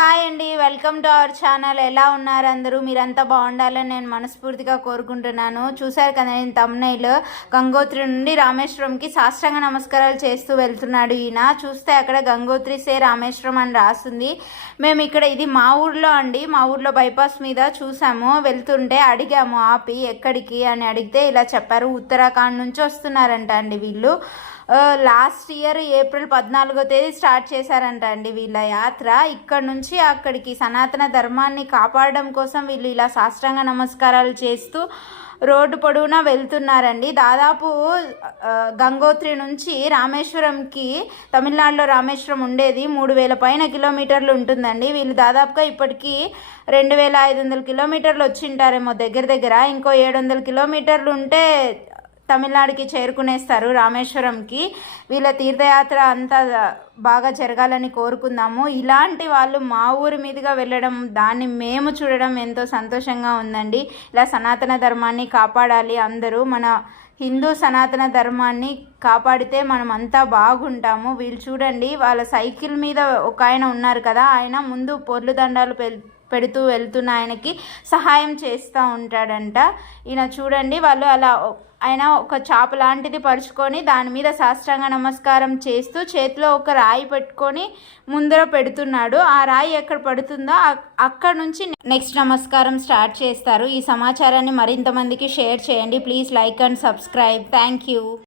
Hi అండి welcome to our channel. ఎలా ఉన్నారు అందరూ? మీరంతా బాగుండాలని నేను మనస్ఫూర్తిగా కోరుకుంటున్నాను. చూశారు కదా నేను తమ్నైల్ గంగోత్రి నుండి రామేశ్వరంకి సాష్టాంగ నమస్కారాలు చేస్తూ వెళ్తున్నాడు ఈయన. చూస్తే అక్కడ గంగోత్రి సే రామేశ్వరం అని రాస్తుంది. మేము ఇక్కడ ఇది మా ఊర్లో అండి. మా ఊర్లో బైపాస్ మీద చూసాము. వెళ్తుంటే అడిగాము ఆపి ఎక్కడికి? అని అడిగితే ఇలా చెప్పారు. ఉత్తరాఖండ్ నుంచి వస్తున్నారంట అండి వీళ్ళు. లాస్ట్ ఇయర్ ఏప్రిల్ పద్నాలుగో తేదీ స్టార్ట్ చేశారంట అండి వీళ్ళ యాత్ర. ఇక్కడ నుంచి అక్కడికి సనాతన ధర్మాన్ని కాపాడడం కోసం వీళ్ళు ఇలా సాష్టాంగ నమస్కారాలు చేస్తూ రోడ్డు పొడవునా వెళ్తున్నారండి. దాదాపు గంగోత్రి నుంచి రామేశ్వరంకి తమిళనాడులో రామేశ్వరం ఉండేది మూడు వేల పైన కిలోమీటర్లు ఉంటుందండి. వీళ్ళు దాదాపుగా ఇప్పటికీ రెండు వేల ఐదు వందల కిలోమీటర్లు వచ్చింటారేమో దగ్గర దగ్గర. ఇంకో ఏడు వందల కిలోమీటర్లు ఉంటే తమిళనాడుకి చేరుకునేస్తారు రామేశ్వరంకి వీళ్ళ తీర్థయాత్ర అంతా బాగా జరగాలని కోరుకుందాము. ఇలాంటి వాళ్ళు మా ఊరి మీదుగా వెళ్ళడం దాన్ని మేము చూడడం ఎంతో సంతోషంగా ఉందండి. ఇలా సనాతన ధర్మాన్ని కాపాడాలి అందరూ. మన హిందూ సనాతన ధర్మాన్ని కాపాడితే మనం అంతా బాగుంటాము. వీళ్ళు చూడండి వాళ్ళ సైకిల్ మీద ఒక ఆయన ఉన్నారు కదా ఆయన ముందు పొర్లు దండాలు పె- పెడుతూ వెళ్తున్న ఆయనకి సహాయం చేస్తూ ఉంటాడంట. ఈయన చూడండి వాళ్ళు అలా ఆయన ఒక చాప లాంటిది పరుచుకొని దాని మీద సాష్టాంగ నమస్కారం చేస్తూ చేతిలో ఒక రాయి పెట్టుకొని ముందర పెడుతున్నాడు. ఆ రాయి ఎక్కడ పడుతుందో అక్కడ నుంచి నెక్స్ట్ నమస్కారం స్టార్ట్ చేస్తారు. ఈ సమాచారాన్ని మరింత మందికి షేర్ చేయండి. Please like and subscribe. Thank you.